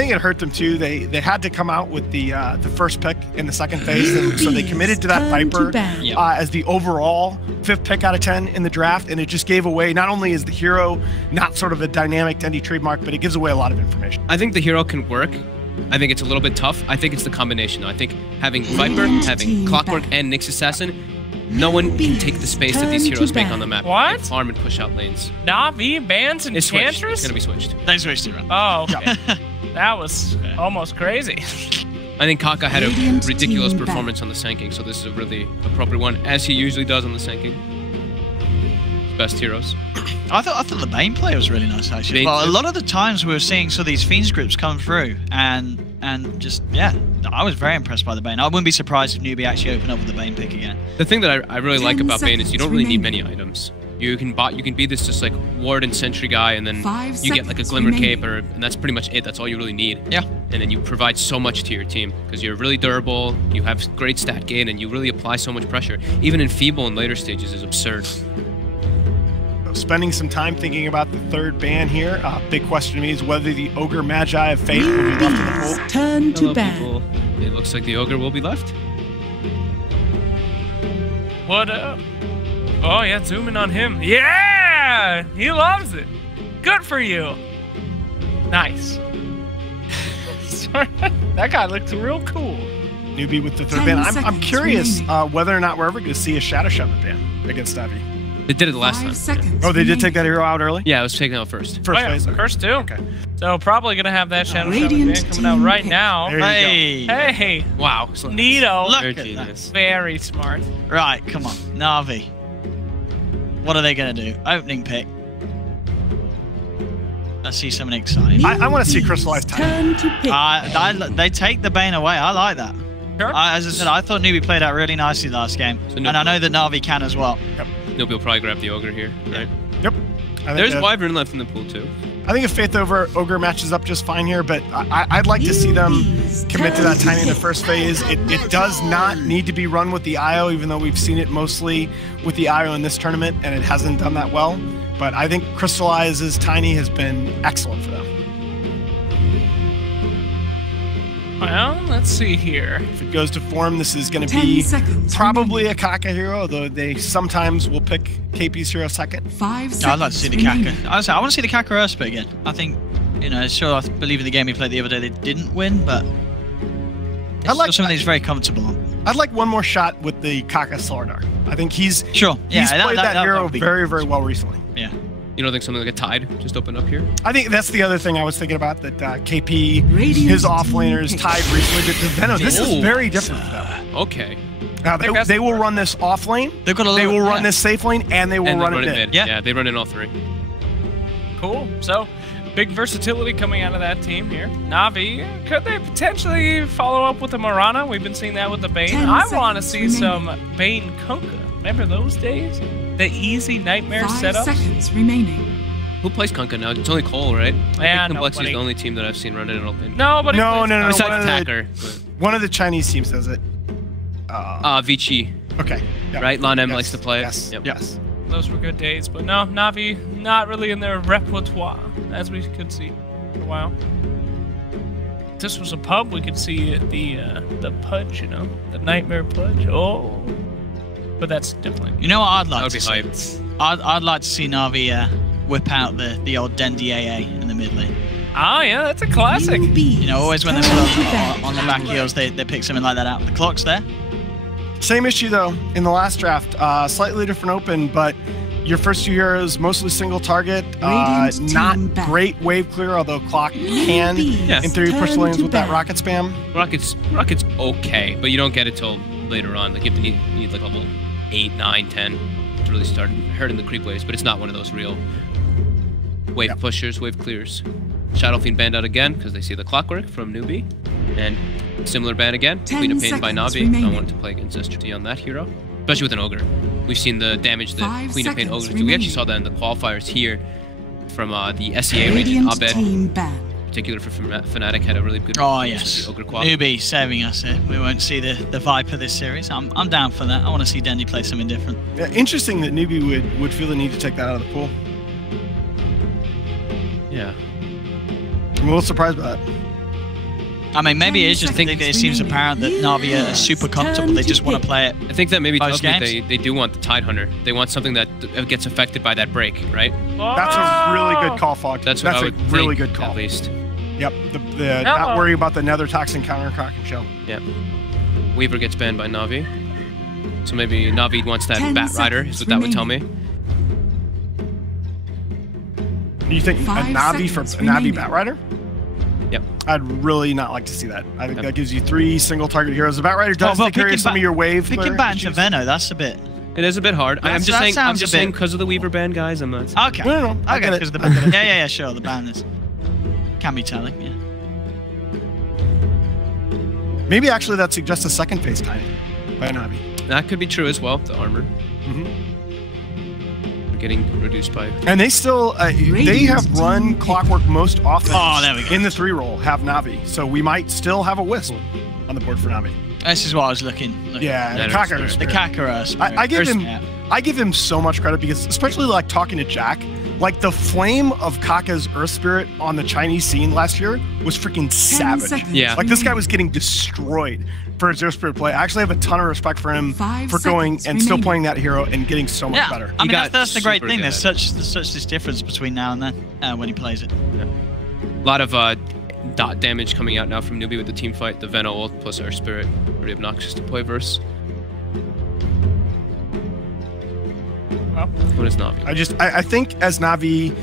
think it hurt them too. They had to come out with the first pick in the second phase, and so they committed to that Viper as the overall 5th pick out of 10 in the draft, and it just gave away, not only is the hero not sort of a dynamic Dendy trademark, but it gives away a lot of information. I think the hero can work. I think it's a little bit tough. I think it's the combination. I think having Viper, having Clockwork, and Nyx Assassin, no one can take the space that these heroes make on the map. What? And farm and push out lanes. Na'Vi, bans, and Enchantress? It's going to be switched. They switched it, right? Oh, okay. That was almost crazy. I think Kaka had a ridiculous performance on the Sanking, so this is a really appropriate one, as he usually does on the Sanking. Best heroes. I thought the Bane play was really nice, actually. Well, a lot of the times we were seeing some of these Fiend scripts come through, and just, yeah, I was very impressed by the Bane. I wouldn't be surprised if Newbee actually opened up with the Bane pick again. The thing that I really like about Bane is you don't really need many items. You can be this just like ward and sentry guy, and then you get like a glimmer cape, and that's pretty much it. That's all you really need. Yeah. And then you provide so much to your team because you're really durable. You have great stat gain, and you really apply so much pressure. Even in feeble and later stages is absurd. Spending some time thinking about the 3rd ban here. Big question to me is whether the Ogre Magi of Fate will be left in the pool. Turn to ban. It looks like the Ogre will be left. What up? Oh, yeah, zooming on him. Yeah! He loves it. Good for you. Nice. That guy looks real cool. Newbee with the 3rd ban. I'm curious whether or not we're ever going to see a Shadow Shaman ban against Na'Vi. They did it the last time. Oh, they did take that hero out early? Yeah, it was taken out first. First phase. First too. Okay. So probably gonna have that Shadow Shaman ban coming out right now. Hey. Hey. Wow. Neato. Look at that. Very smart. Right, come on. Na'Vi. What are they going to do? Opening pick. Let's see something exciting. I want to see Crystallized Time. They take the Bane away. I like that. Sure. As I said, I thought Newbee played out really nicely last game. So and I know that Na'Vi can as well. Yep. Newbee will probably grab the Ogre here, right? Yep. There's Wyvern left in the pool, too. I think if Faith over Ogre matches up just fine here, but I'd like to see them commit to that Tiny in the first phase. It does not need to be run with the IO, even though we've seen it mostly with the IO in this tournament, and it hasn't done that well. But I think Crystalliz's Tiny has been excellent for them. Well, let's see here. If it goes to form, this is going to be probably a Kaka hero, though they sometimes will pick KP's hero second. 5 seconds. I'd like to see the Kaka. I want to see the Kaka Urspa again. I think, sure, I believe in the game we played the other day they didn't win, but it's still something he's very comfortable on. I'd like one more shot with the Kaka Slardar. I think he's played that hero very, very well recently. Yeah. You don't think something like a Tide just opened up here? I think that's the other thing I was thinking about, that KP, his offlaners, Tide recently did the Venom. This is very different for them. Okay. They will run this off lane, they will run this safe lane, and they will run it mid. Yeah, they run in all 3. Cool. So, big versatility coming out of that team here. Na'Vi, could they potentially follow up with the Mirana? We've been seeing that with the Bane. I want to see some Bane Kunkka. Remember those days? The easy nightmare setup. 5 seconds remaining. Who plays Kunkka now? It's only Cole, right? Yeah, I think Complexity is the only team that I've seen run it in all things. Nobody. No. Besides Tacker. One of the Chinese teams does it. Vici. Okay. Yep. Right? Lon M likes to play it. Yes. Yep. Yes. Those were good days, but no, Na'Vi not really in their repertoire, as we could see for a while. If this was a pub, we could see the Pudge, the Nightmare Pudge. Oh. But that's definitely. You know what I'd like to see? I'd like to see Na'Vi whip out the old Dendy AA in the mid lane. Oh yeah, that's a classic. Always when they put on the back heels, they pick something like that out. The clock's there. Same issue though in the last draft. Slightly different open, but your first 2 heroes mostly single target. Not great wave clear, although Clock can in theory push lanes with that rocket spam. Rocket's okay, but you don't get it till later on. Like you have to need like level 8, 9, 10 to really start hurting the creep waves, but it's not one of those real wave pushers, wave clears. Shadow Fiend banned out again because they see the Clockwork from Newbee, and similar ban again. Queen of Pain by Na'Vi. I wanted to play against SGT on that hero, especially with an Ogre. We've seen the damage that Queen of Pain Ogres do. We actually saw that in the qualifiers here from the SEA region. Abed, in particular for Fnatic, had a really good yes. Ogre qual. Newbee saving us here. We won't see the Viper this series. I'm down for that. I want to see Dendy play something different. Yeah, interesting that Newbee would feel the need to take that out of the pool. Yeah. I'm a little surprised by that. I mean, maybe it is just Seconds that it seems remaining. apparent that Na'Vi are super comfortable. They just want to play it. I think that maybe Most tells me games? they do want the Tidehunter. They want something that gets affected by that break, right? That's a really good call, Fog. That's what I would a really think, good call. at least. Yep. Not worry about the Nether Toxin counter Kraken shell. Yeah. Weaver gets banned by Na'Vi. So maybe Na'Vi wants that 10 Bat Rider, is what that would tell me. Do you think a 5 Na'Vi for a seconds Na'Vi remaining. Bat Rider? Yep. I'd really not like to see that. I think Yep. that gives you 3 single target heroes. The Bat Rider does well, take care of some of your wave. Picking clear back into issues. Venno, that's a bit. It is a bit hard. I'm That just saying. I'm sounds just a bit- saying because of the Weaver ban, guys. I'm not. Okay. No, I Okay, get it. because of the ban. Yeah, sure. The ban is can be telling. Yeah. Maybe actually that suggests a second phase time by a Na'Vi. That could be true as well. The armor getting reduced by. And they still they have run Clockwork most often. Oh, there we go. In the 3 roll, have Na'Vi, so we might still have a Wisp on the board for Na'Vi. This is what I was looking. Yeah, That the is Kakara spirit. The Kakara. Spirit. I give him Yeah. I give him so much credit because especially like talking to Jack, like the flame of Kaka's Earth Spirit on the Chinese scene last year was freaking savage. seconds Yeah. Like this guy was getting destroyed for his Earth Spirit play. I actually have a ton of respect for him 5 for going seconds and still remaining. playing that hero and getting so much Yeah, better. I mean got that's the great super thing. good. There's such this difference between now and then when he plays it. A lot of dot damage coming out now from Newbee with the team fight. The Venno ult plus our Spirit. Pretty obnoxious to play verse. Well, What is Na'Vi? I think as Na'Vi,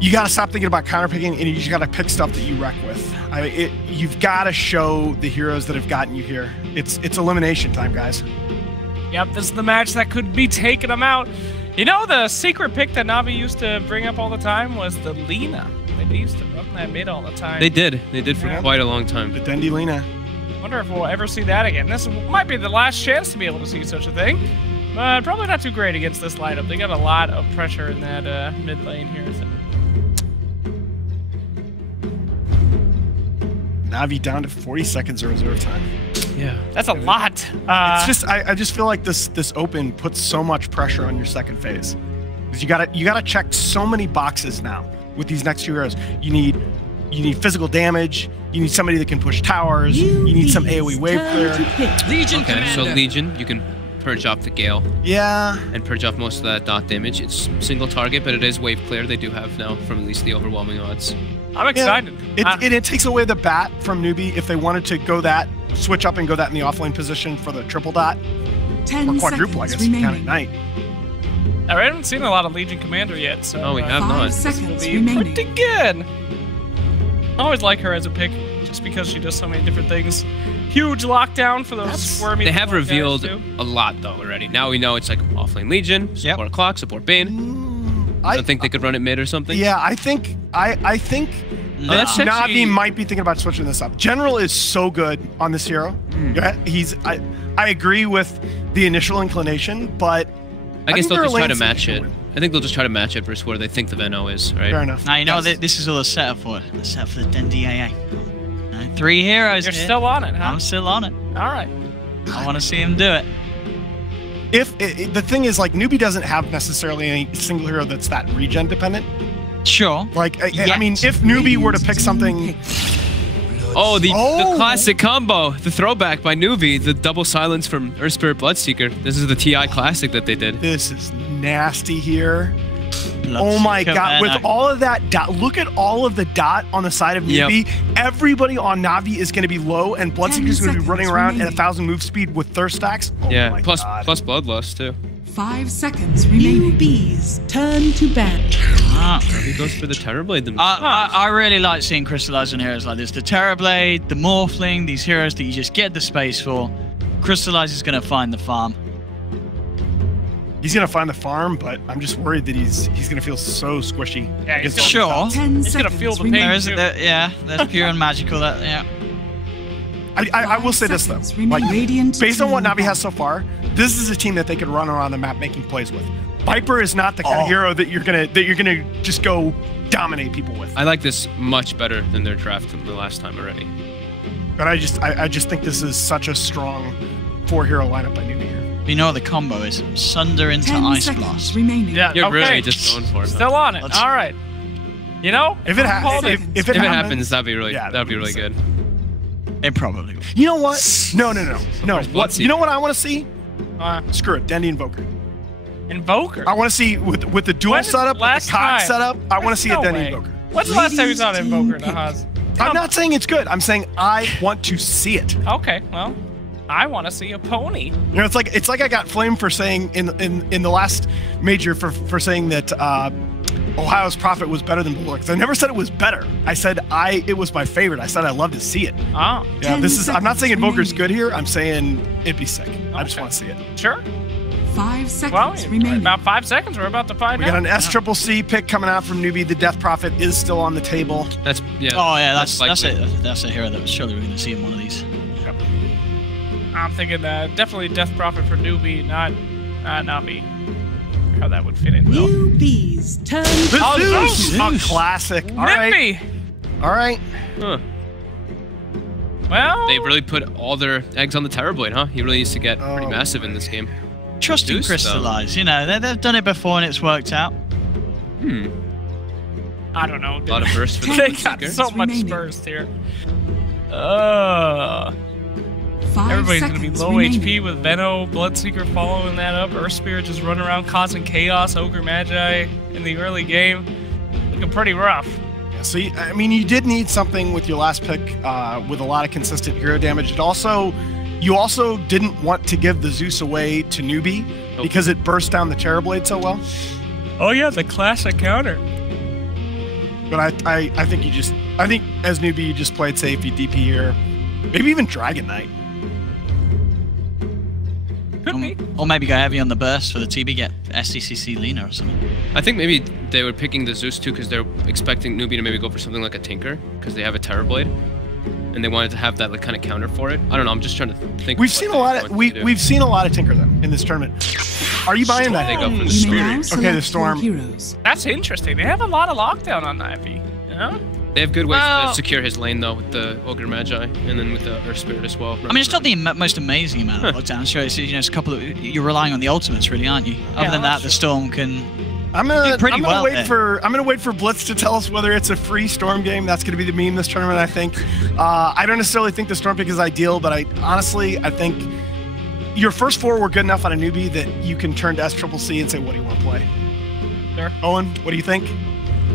you gotta stop thinking about counterpicking and you just gotta pick stuff that you wreck with. You've gotta show the heroes that have gotten you here. It's elimination time, guys. yep, this is the match that could be taking them out. You know, the secret pick that Na'Vi used to bring up all the time was the Lina. They used to run that mid all the time. They did. They did for Yeah. quite a long time. The Dendy Lina. Wonder if we'll ever see that again. This might be the last chance to be able to see such a thing. But probably not too great against this lineup. They got a lot of pressure in that mid lane here. So. Na'Vi down to 40 seconds of reserve time. Yeah. That's a lot. It's just I just feel like this open puts so much pressure on your second phase. Because you gotta check so many boxes now with these next 2 heroes. You need physical damage, you need somebody that can push towers, you need some AoE wave clear. Okay, so Legion, you can purge off the Gale Yeah. and purge off most of that dot damage. It's single target, but it is wave clear. They do have now from at least the overwhelming odds. I'm excited. It takes away the bat from Newbee if they wanted to go that, switch up and go that in the offlane position for the triple dot. 10 Or quadruple, I seconds guess, if you count at remaining. night. I haven't seen a lot of Legion Commander yet, so Oh, we have 5 not. will seconds be remaining. pretty good. I always like her as a pick, just because she does so many different things. Huge lockdown for those squirmy. They have little guys, revealed too. a lot though already. Now we know it's like offlane Legion, support clock, support Bane. I don't think they could run it mid or something. Yeah, I think That's Na'Vi actually- might be thinking about switching this up. General is so good on this hero. Yeah, I agree with the initial inclination, but I guess think they'll there are just try to lanes that match you it. can win. I think they'll just try to match it versus where they think the Venno is, right? Fair enough. Now you know Yes. this is all a setup for it. A setup for the Dendy AA. 3 heroes. You're here. still on it, huh? I'm still on it. All right. I want to see him do it. The thing is, like, Newbee doesn't have necessarily any single hero that's that regen dependent. Sure. Like, I mean, if Newbee were to pick something, Oh, the Oh. classic combo, the throwback by Newbee, the double silence from Earth Spirit Bloodseeker. This is the TI classic that they did. this is nasty here. Oh my Bloodseeker, god, man, with all of that dot, look at all of the dot on the side of Yep. Newbee. Everybody on Na'Vi is going to be low, and Bloodseeker's going to be running around at remaining. 1,000 move speed with thirst stacks. Oh Yeah, my plus god. Bloodlust too. 5 seconds remaining. Newbees turn to ban. He goes for the Terrorblade themselves. I really like seeing crystallizing heroes like this. The Terrorblade, the Morphling, these heroes that you just get the space for. Crystallize is going to find the farm. He's going to find the farm, but I'm just worried that he's going to feel so squishy. Yeah, he's against gonna- all the Sure. 10 He's gonna seconds feel the remaining. There is, yeah, there's pure and magical. That yeah. I will say this though, Seconds remaining. like, Radiant based on what to Na'Vi has so far, this is a team that they could run around the map making plays with. Viper is not the kind of hero that you're gonna just go dominate people with. I like this much better than their draft from the last time already. But I just think this is such a strong 4-hero lineup by Newbee here. You know what the combo is? Sunder into 10 Ice seconds Blast. remaining. Yeah, You're okay. really just going for it. Still on it. Let's- All right. You know, If it hold happens, it. if If it happens, that'd be really Yeah, that'd be really good. It probably will. You know what? No. What? You know what I want to see? Screw it. Dendy Invoker. Invoker? I want to see with the dual setup, with the cock setup. I want to see a Dendy Invoker. When's the last time you saw an Invoker, Nahaz? I'm not saying it's good. I'm saying I want to see it. Okay, well, I want to see a pony. You know, it's like I got flamed for saying in the last major for saying that Ohio's Prophet was better than Bulwark. I never said it was better. I said it was my favorite. I said I love to see it. Oh. Yeah, I'm not saying Invoker's good here. I'm saying it'd be sick. I just want to see it. Sure. 5 seconds remaining. About 5 seconds. We're about to find out. We got an SCCC pick coming out from Newbee. The Death Prophet is still on the table. That's Oh yeah, that's it. That's a hero that surely we're going to see in one of these. Yep. I'm thinking definitely Death Prophet for Newbee, not Na'Vi. How that would fit in. Newbee's turn. Zeus! A classic. All right. All right. Huh. Well, They really put all their eggs on the Terrorblade, huh? He really needs to get pretty massive in this game. Trusting Zeus, Crystallize, you know, they've done it before and it's worked out. I don't know. A lot of bursts for the They got Seeker. so much remaining. burst here. 5 Everybody's gonna be seconds low remaining. HP with Venno, Bloodseeker following that up. Earth Spirit just running around causing chaos. Ogre Magi in the early game, looking pretty rough. Yeah, so I mean, you did need something with your last pick with a lot of consistent hero damage. You also didn't want to give the Zeus away to Newbee because it burst down the Terrorblade so well. Oh yeah, the classic counter. But I think as Newbee you just played safe. You DP here, maybe even Dragon Knight. Could be. Or maybe go heavy on the burst for the TB, get SCCC Lena or something. I think maybe they were picking the Zeus too because they're expecting Newbee to maybe go for something like a Tinker because they have a Terrorblade, and they wanted to have that like kind of counter for it. I don't know. I'm just trying to think. We've seen a lot of Tinker though in this tournament. Are you buying that? They go for the You may now Storm. Okay, the select Storm. your heroes. That's interesting. They have a lot of lockdown on Na'Vi. You know? They have good ways to secure his lane though with the Ogre Magi and then with the Earth Spirit as well. I mean, it's not the most amazing amount of lockdown. Sure, it's, you know, it's a couple of, you're relying on the ultimates, really, aren't you? Other than that, the Storm can. I'm gonna wait there. for Blitz to tell us whether it's a free Storm game. That's gonna be the meme this tournament, I think. I don't necessarily think the Storm pick is ideal, but I think your first 4 were good enough on a Newbee that you can turn to SCCC and say, what do you want to play? Sure. Owen, what do you think?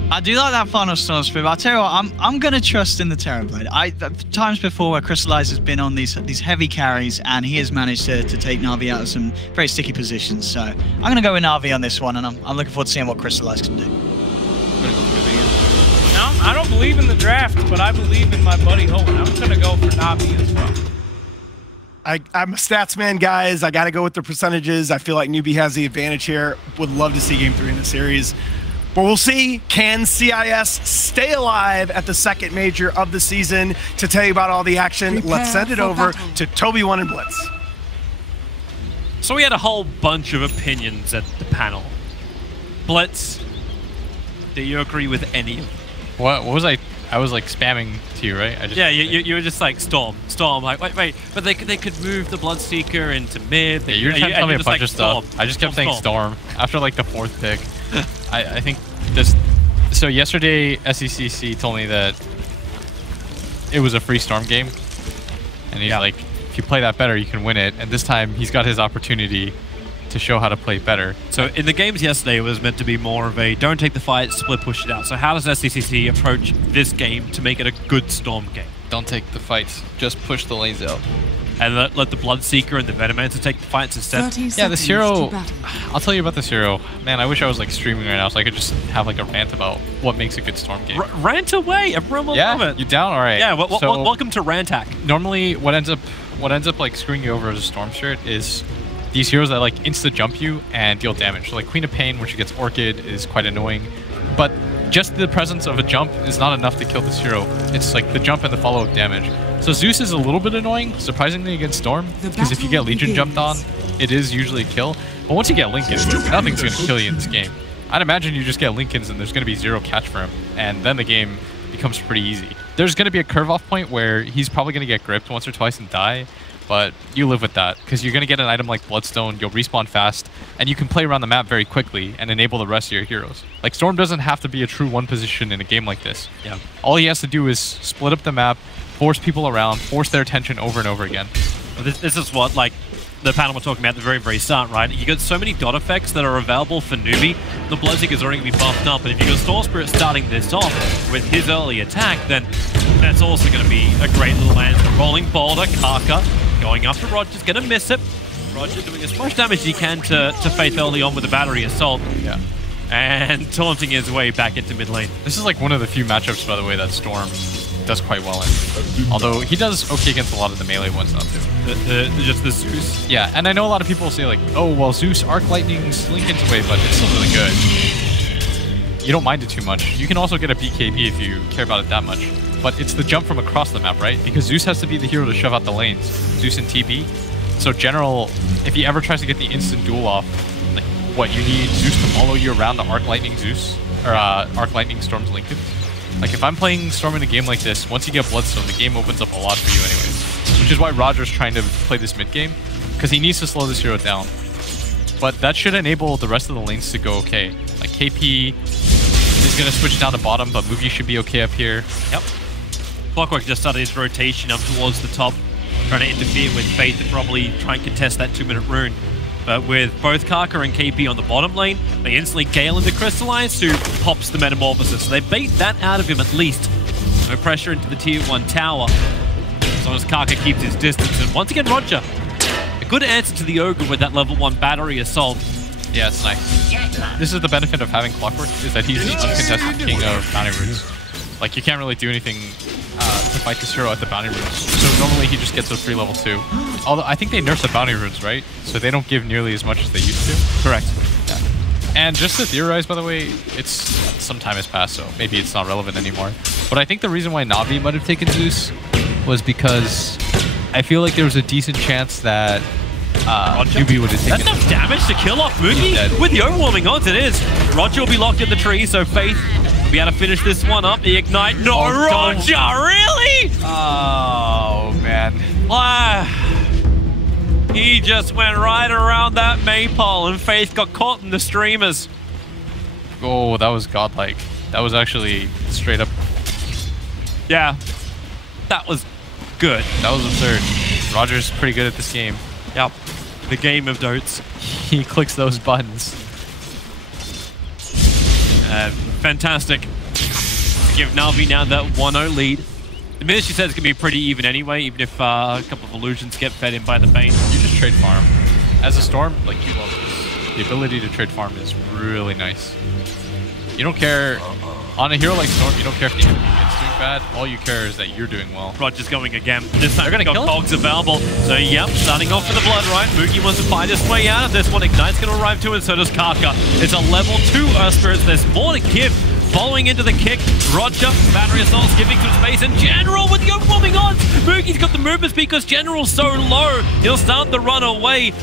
I do like that final Storm Spirit, but I'll tell you what, I'm going to trust in the Terrorblade. Times before where Crystallize has been on these heavy carries and he has managed to take Na'Vi out of some very sticky positions. So I'm going to go with Na'Vi on this one, and I'm looking forward to seeing what Crystallize can do. I'm gonna go for Newbee. No, I don't believe in the draft, but I believe in my buddy Owen. I'm gonna go for Na'Vi as well. I'm a stats man, guys. I got to go with the percentages. I feel like Newbee has the advantage here. Would love to see Game 3 in the series. But we'll see, can CIS stay alive at the second major of the season? To tell you about all the action, let's send it over to Toby1 and Blitz. So we had a whole bunch of opinions at the panel. Blitz, do you agree with any of them? What was I? I was like spamming to you, right? Yeah, you were just like Storm. Like, wait, but they could move the Bloodseeker into mid. Yeah, you were trying to tell me a bunch like, of stuff. Storm. I just kept saying Storm after like the 4th pick. I think this. So yesterday, SCCC told me that it was a free Storm game, and he's like, if you play that better, you can win it. And this time, he's got his opportunity to show how to play better. So in the games yesterday, it was meant to be more of a don't take the fight, split, push it out. So how does SCCC approach this game to make it a good Storm game? Don't take the fights, just push the lanes out. And let the Bloodseeker and the Venomancer take the fights instead? 30 Yeah, this seconds hero, to battle. I'll tell you about this hero. Man, I wish I was like streaming right now so I could just have like a rant about what makes a good Storm game. Rant away, everyone will love Yeah, it. you down? All right. Yeah, So- welcome to Rantack. Normally what ends up like screwing you over as a Storm shirt is these heroes that like insta jump you and deal damage. So like Queen of Pain, when she gets Orchid, is quite annoying, but just the presence of a jump is not enough to kill this hero. It's like the jump and the follow-up damage. So Zeus is a little bit annoying, surprisingly, against Storm, because if you get Legion jumped on, it is usually a kill. But once you get Lincoln, nothing's going to kill you in this game. I'd imagine you just get Lincolns and there's going to be 0 catch for him, and then the game becomes pretty easy. There's going to be a curve-off point where he's probably going to get gripped once or twice and die, but you live with that, because you're going to get an item like Bloodstone, you'll respawn fast, and you can play around the map very quickly and enable the rest of your heroes. Like, Storm doesn't have to be a true one position in a game like this. Yeah. All he has to do is split up the map, force people around, force their attention over and over again. This is what, like, the panel we're talking about at the very, very start, right? You got so many dot effects that are available for Newbee. The Bloodseeker is already going to be buffed up, and if you got Storm Spirit starting this off with his early attack, then that's also going to be a great little answer. Rolling Boulder, Kaka going up to Roger's going to miss it. Roger doing as much damage as he can to Faith early on with the Battery Assault. Yeah. And taunting his way back into mid lane. This is like one of the few matchups, by the way, that Storm does quite well in. Although he does okay against a lot of the melee ones now too. Just the Zeus. Yeah, and I know a lot of people say like, oh, well, Zeus Arc Lightning's Linken's way, but it's still really good. You don't mind it too much. You can also get a BKB if you care about it that much. But it's the jump from across the map, right? Because Zeus has to be the hero to shove out the lanes. Zeus and TB. So general, if he ever tries to get the instant duel off, like what, you need Zeus to follow you around the Arc Lightning Zeus? Or Arc Lightning Storm's Linken's? Like, if I'm playing Storm in a game like this, once you get Bloodstone, the game opens up a lot for you anyways. Which is why Roger's trying to play this mid-game, because he needs to slow this hero down. But that should enable the rest of the lanes to go okay. Like, KP is going to switch down to bottom, but Mugi should be okay up here. Yep. Clockwork just started his rotation up towards the top, trying to interfere with Faith and probably try and contest that 2-minute rune. But with both Kaka and KP on the bottom lane, they instantly Gale into Crystallize, who pops the Metamorphosis. So they bait that out of him at least. No pressure into the tier 1 tower, as long as Kaka keeps his distance. And once again, Roger, a good answer to the Ogre with that level 1 Battery Assault. Yeah, it's nice. This is the benefit of having Clockwork, is that he's the uncontested king of bounty runes. Like, you can't really do anything to fight this hero at the bounty runes. So normally he just gets a free level 2. Although I think they nerfed the bounty runes, right? So they don't give nearly as much as they used to. Correct. Yeah. And just to theorize, by the way, it's some time has passed, so maybe it's not relevant anymore. But I think the reason why Navi might have taken Zeus was because I feel like there was a decent chance that Newbee would have taken. That's enough damage to kill off Mugi with the overwhelming odds. It is. Roger will be locked in the tree, so Faith will be able to finish this one up. The Ignite. No, Roger, really? Oh, man. He just went right around that maypole, and Faith got caught in the streamers. Oh, that was godlike. That was actually straight up. Yeah, that was good. That was absurd. Roger's pretty good at this game. Yep, the game of dotes. He clicks those buttons. Fantastic. Give Navi now that 1-0 lead. The Ministry says it's going to be pretty even anyway, even if a couple of illusions get fed in by the Bane. You just trade farm. As a Storm, like, you love this. The ability to trade farm is really nice. You don't care, on a hero like Storm, you don't care if the enemy is doing bad. All you care is that you're doing well. Roger's going again. This time they're going to got Cogs available. So, yep, starting off with the Blood, right? Mugi wants to find his way out of this one. Ignite's going to arrive too, and so does Kaka. It's a level 2 Earth Spirits. There's more to give. Following into the kick, Roger, Battery Assault's giving some space, and General with the overwhelming odds! Mugi's got the movements because General's so low, he'll start the run away,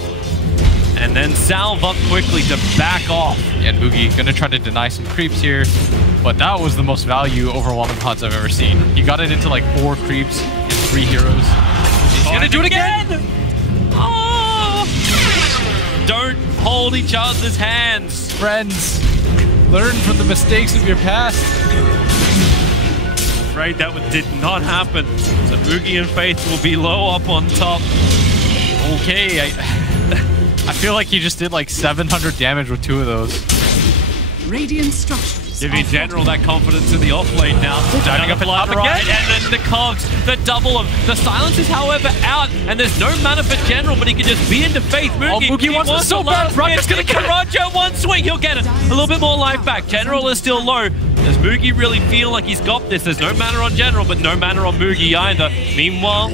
and then salve up quickly to back off. Yeah, and Mugi gonna try to deny some creeps here, but that was the most value overwhelming odds I've ever seen. He got it into like 4 creeps and 3 heroes. He's gonna do it again! Oh! Don't hold each other's hands. Friends, learn from the mistakes of your past. Afraid that did not happen. So Mugi and Faith will be low up on top. Okay, I feel like he just did like 700 damage with 2 of those. Radiant structures. Giving General that confidence in the off-lane now. Diving up and up right, again. and then the Cogs, the double of the silence is however out, and there's no mana for General, but he can just be into Faith. Mugi wants it so bad. Roger's gonna get Roger one swing, he'll get it. A little bit more life back. General is still low. Does Mugi really feel like he's got this? There's no mana on General, but no mana on Mugi either. Meanwhile,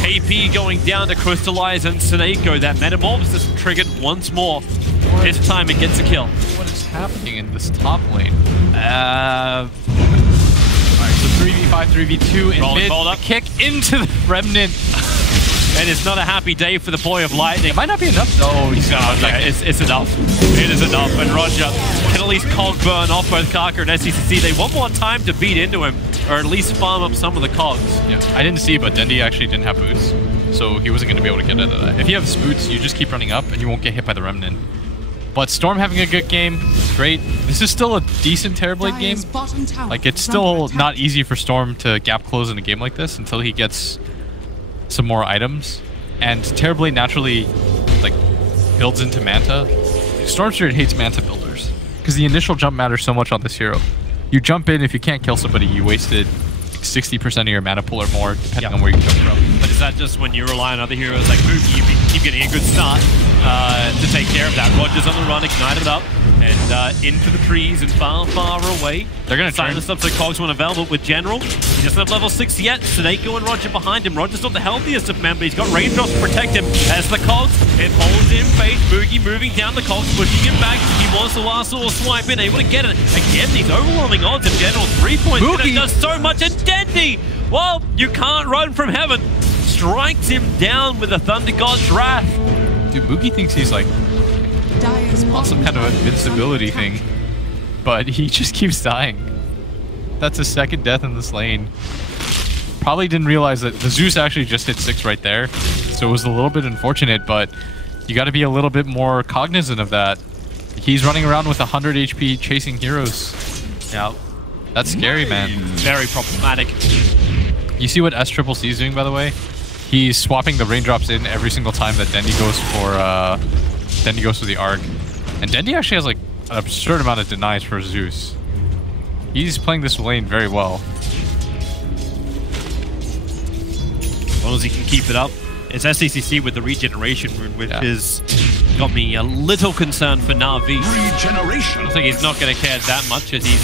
KP going down to Crystallize and Snako. That Metamorphosis triggered once more. This time it gets a kill. What is happening in this top lane? Alright, so 3v5, 3v2 in mid. Up. Kick into the Remnant. And it's not a happy day for the Boy of Lightning. It might not be enough. No, he's it's enough. It is enough. And Roger can at least cog burn off both Kaka and SCCC. They want more time to beat into him, or at least farm up some of the cogs. Yeah, I didn't see, but Dendi actually didn't have boots, so he wasn't going to be able to get out of that. If you have boots, you just keep running up, and you won't get hit by the Remnant. But Storm having a good game, great. This is still a decent Terrorblade game. Like, it's still not easy for Storm to gap close in a game like this until he gets some more items. And Terrorblade naturally, like, builds into Manta. Storm Spirit hates Manta builders because the initial jump matters so much on this hero. You jump in, if you can't kill somebody, you wasted 60% of your mana pool or more, depending on where you come from. But is that just when you rely on other heroes like Newbee, you keep getting a good start to take care of that? Roger's on the run, ignited up, and into the trees and far, far away. They're going to try this up so Cogs one available with General. He doesn't have level 6 yet. Snake and Roger behind him. Roger's not the healthiest of men, but he's got raindrops to protect him. As the Cogs, it holds in face. Boogie moving down the Cogs, pushing him back. He wants the last little swipe in, able to get it. Again, these overwhelming odds of General. 3 points. It does so much. And Dendy, well, you can't run from heaven. Strikes him down with the Thunder God's Wrath. Dude, Boogie thinks he's like on some kind of invincibility thing, but he just keeps dying. That's his second death in this lane. Probably didn't realize that the Zeus actually just hit 6 right there, so it was a little bit unfortunate, but you got to be a little bit more cognizant of that. He's running around with 100 HP chasing heroes. Yeah. That's scary, man. Very problematic. You see what SCCC is doing, by the way? He's swapping the raindrops in every single time that Dendy goes for the arc. And Dendy actually has like an absurd amount of denies for Zeus. He's playing this lane very well. As long as he can keep it up. It's SCCC with the regeneration rune, which has got me a little concerned for Na'Vi. Regeneration. I think he's not going to care that much as he's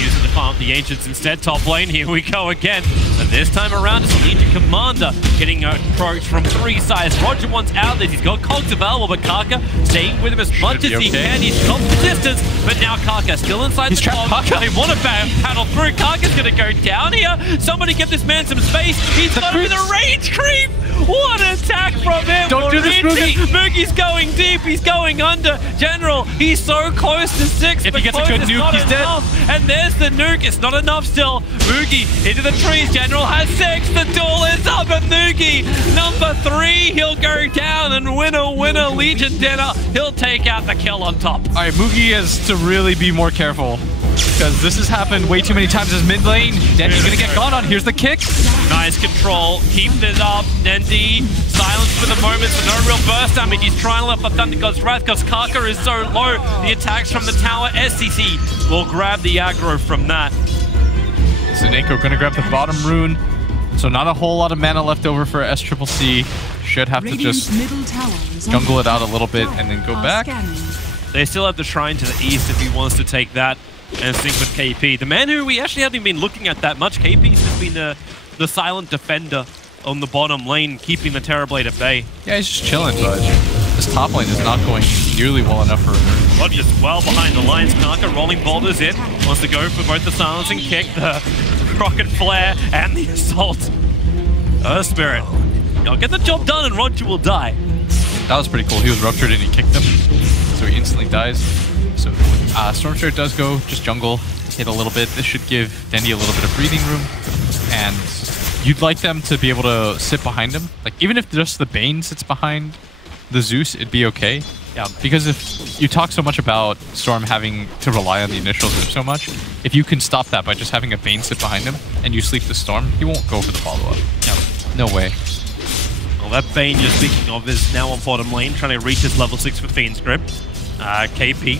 using to farm the Ancients instead. Top lane, here we go again. And this time around, it's a Legion Commander getting approached from 3 sides. Roger wants out there. He's got Cogs available, but Kaka staying with him as much as he can. He's got the distance, but now Kaka still inside the Cogs. They want to paddle through. Kaka's going to go down here. Somebody give this man some space. He's got him with a rage creep. What an attack from him. Don't do this, Moogie. Moogie's going deep. He's going under. General, he's so close to 6. If he gets a good nuke, he's dead. And there's the nuke. It's not enough still. Moogie into the trees. General has 6. The duel is up. And Moogie, number 3, he'll go down. And winner, Legion dinner. He'll take out the kill on top. All right, Moogie has to really be more careful because this has happened way too many times as mid lane. Dendy's going to get gone on. Here's the kick. Nice control. Keep it up. Dendy, silence for the moment, so no real burst damage. He's trying to let the Thunder God's Wrath because Kaka is so low. The attacks from the tower. SCC will grab the aggro from that. Sineko going to grab the bottom rune. So not a whole lot of mana left over for SCCC. Should have to just jungle it out a little bit and then go back. They still have the Shrine to the east if he wants to take that and sync with KP. The man who we actually haven't been looking at that much. KP's just been the silent defender on the bottom lane, keeping the Terrorblade at bay. Yeah, he's just chilling, but this top lane is not going nearly well enough for him. Well, just well behind the lines. Kaka rolling boulders in. Wants to go for both the silencing kick, the rocket flare, and the assault. Spirit. I'll get the job done and Roger will die. That was pretty cool. He was ruptured and he kicked him, so he instantly dies. So Storm Spirit does go just jungle, hit a little bit. This should give Dendy a little bit of breathing room, and you'd like them to be able to sit behind him. Like, even if just the Bane sits behind the Zeus, it'd be okay. Yeah, because if you talk so much about Storm having to rely on the initial Zeus so much, if you can stop that by just having a Bane sit behind him and you sleep the Storm, he won't go for the follow-up. No way. Well, that Bane you're speaking of is now on bottom lane, trying to reach his level 6 with Fiend's Grip. KP.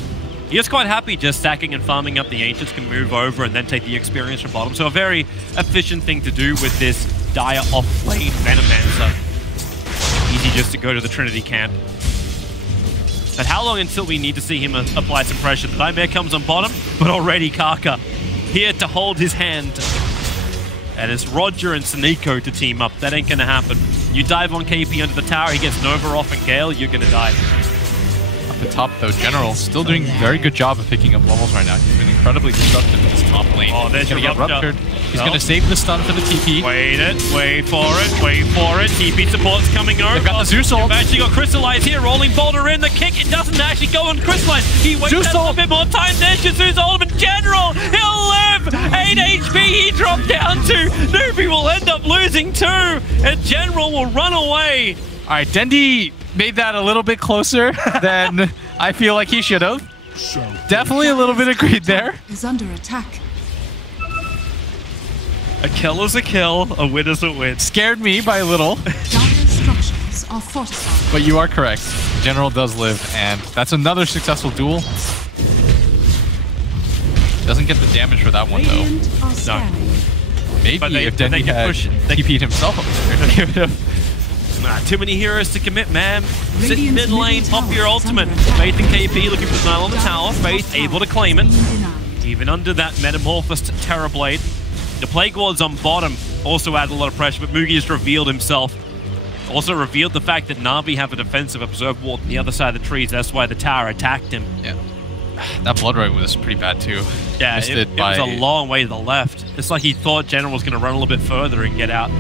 He is quite happy just stacking and farming up the Ancients, can move over and then take the experience from bottom. So a very efficient thing to do with this dire off-lane Venomancer. Easy just to go to the Trinity camp. But how long until we need to see him apply some pressure? The Nightmare comes on bottom, but already Kaka here to hold his hand. And it's Roger and Sineko to team up. That ain't gonna happen. You dive on KP under the tower, he gets Nova off and Gale, you're gonna die. Up the top though, General still doing a very good job of picking up levels right now. He's been incredibly disruptive in this top lane. Oh, there's gonna your get ruptured. He's gonna save the stun for the TP. Wait for it. TP support's coming over. They've got the Zeus ult. They've actually got Crystallize here, rolling boulder in. The kick, it doesn't actually go on Crystallize. He waits a little bit more time. There's Zeus ultimate. General, he'll live. 8 HP, he dropped down to. Newbee will end up losing 2, and General will run away. All right, Dendy made that a little bit closer than I feel like he should have. Definitely a little bit of greed there. Is under attack. A kill is a kill, a win is a win. Scared me by a little. Dire structures are fortified. But you are correct. General does live, and that's another successful duel. Doesn't get the damage for that one, though. Radiant are scanning. Maybe if Dendy had TP'd himself up there. Too many heroes to commit, man. Sit Radiant's mid lane, middle pop your tower is ultimate. under attack. Faith and KP looking for Nile on the tower. Faith able to claim it. Being denied. Even under that Metamorphosed Terrorblade. The Plague Ward's on bottom also added a lot of pressure, but Mugi has revealed himself. Also revealed the fact that Na'Vi have a defensive Observe Ward on the other side of the trees. That's why the tower attacked him. Yeah. That Blood Right was pretty bad, too. Yeah, it was a long way to the left. It's like he thought General was going to run a little bit further and get out.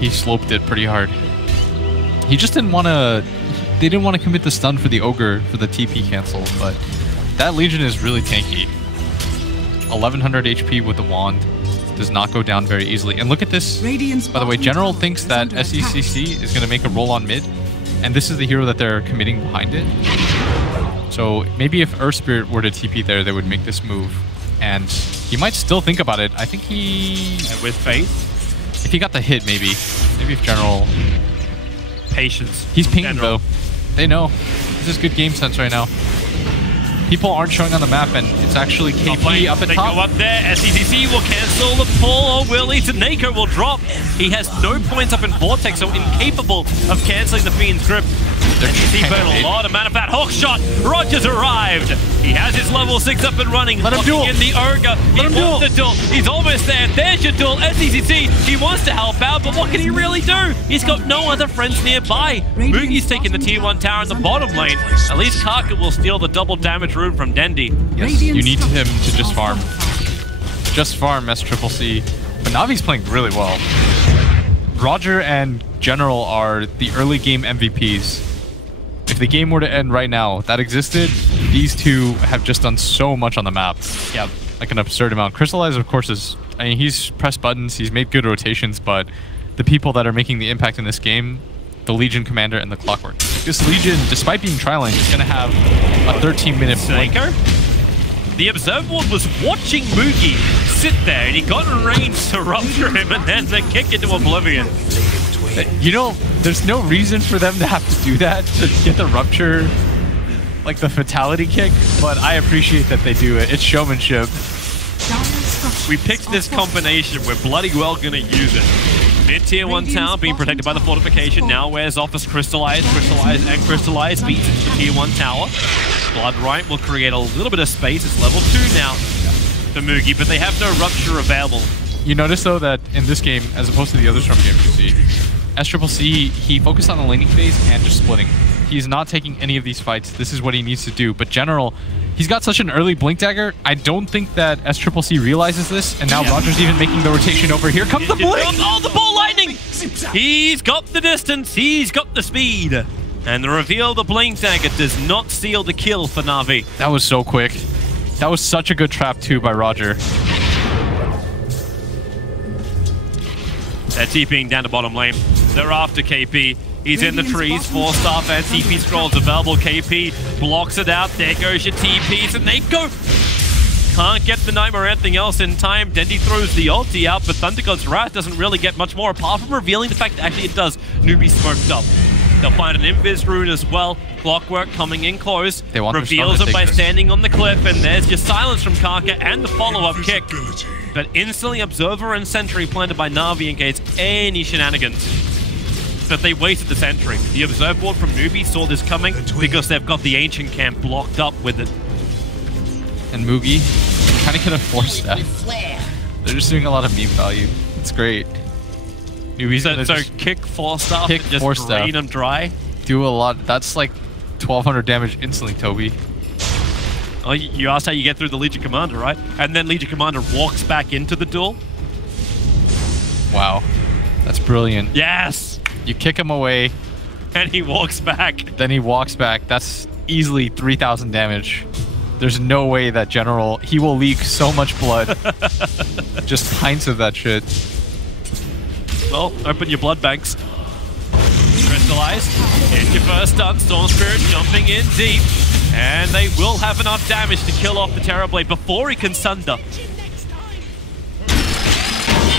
He sloped it pretty hard. He just didn't want to... They didn't want to commit the stun for the Ogre for the TP cancel, but that Legion is really tanky. 1100 HP with the Wand. Does not go down very easily. And look at this. Radiant's By the way, bottom General tower thinks is that under attack. SECC is going to make a roll on mid, and this is the hero that they're committing behind it. So maybe if Earth Spirit were to TP there, they would make this move. And he might still think about it. I think he... And with Faith, If he got the hit, maybe. Maybe if General... patience. He's pinging, General. though. They know. This is good game sense right now. People aren't showing on the map, and it's actually KP up at They top. go up there. SECC will cancel the pull, or will he? Taneko will drop. He has no points up in Vortex, so incapable of canceling the Fiend's grip. SECC burn a lot of mana. That hook shot. Rogers arrived. He has his level 6 up and running. Let him locking duel. in the Ogre. He wants the duel. He's almost there. There's your duel. SECC. He wants to help out, but what can he really do? He's got no other friends nearby. Mugi's taking the tier 1 tower in the bottom lane. At least Karka will steal the double damage rune from Dendy. Yes, you need him to just farm. Just farm SCCC. But Navi's playing really well. Roger and General are the early game MVPs. If the game were to end right now, that existed, these two have just done so much on the map. Yep. Like an absurd amount. Crystallize, of course, is... I mean, he's pressed buttons, he's made good rotations, but the people that are making the impact in this game, the Legion Commander and the Clockwork. This Legion, despite being tri-lane, is going to have a 13-minute blink. The Observe Ward was watching Mugi sit there, and he got in range to rupture him, and then the kick into oblivion. You know, there's no reason for them to have to do that, to get the rupture, like the fatality kick, but I appreciate that they do it. It's showmanship. We picked this combination. We're bloody well going to use it. Mid-tier 1 tower being protected by the fortification. Now wears off as Crystallize. Crystallize and Crystallize beats into the tier 1 tower. Blood Right will create a little bit of space. It's level 2 now for Mugi, but they have no rupture available. You notice, though, that in this game, as opposed to the other Storm games you see, SCCC, he focused on the laning phase and just splitting. He's not taking any of these fights. This is what he needs to do. But General, he's got such an early Blink Dagger. I don't think that SCCC realizes this, and now Roger's even making the rotation over. Here comes the Blink! Oh, the ball lightning! He's got the distance. He's got the speed. And the reveal, the Blink Dagger does not seal the kill for Na'Vi. That was so quick. That was such a good trap, too, by Roger. They're TPing down the bottom lane. They're after KP. He's in the trees. 4-star and TP scrolls available. KP blocks it out. There goes your TPs, and they go. Can't get the Nightmare or anything else in time. Dendy throws the ulti out, but Thunder God's Wrath doesn't really get much more apart from revealing the fact that actually it does. Newbee smoked up. They'll find an Invis rune as well. Clockwork coming in close. They want reveals it by this. standing on the cliff, and there's your silence from Karka and the follow-up kick. But instantly Observer and Sentry planted by Na'Vi in case any shenanigans. But they wasted the Sentry. The Observe Ward from Newbee saw this coming because they've got the Ancient Camp blocked up with it. And Mugi kind of could have forced that. They're just doing a lot of meme value. It's great. Newbee's So gonna just kick 4-star kick and just 4-star. drain them dry. do a lot. That's like 1200 damage instantly, Toby. Oh, you asked how you get through the Legion Commander, right? And then Legion Commander walks back into the duel. Wow. That's brilliant. Yes! You kick him away. And he walks back. Then he walks back. That's easily 3000 damage. There's no way that General... He will leak so much blood. Just pints of that shit. Well, open your blood banks. Crystallize. Here's your first stun. Storm Spirit jumping in deep. And they will have enough damage to kill off the Terrorblade before he can Sunder.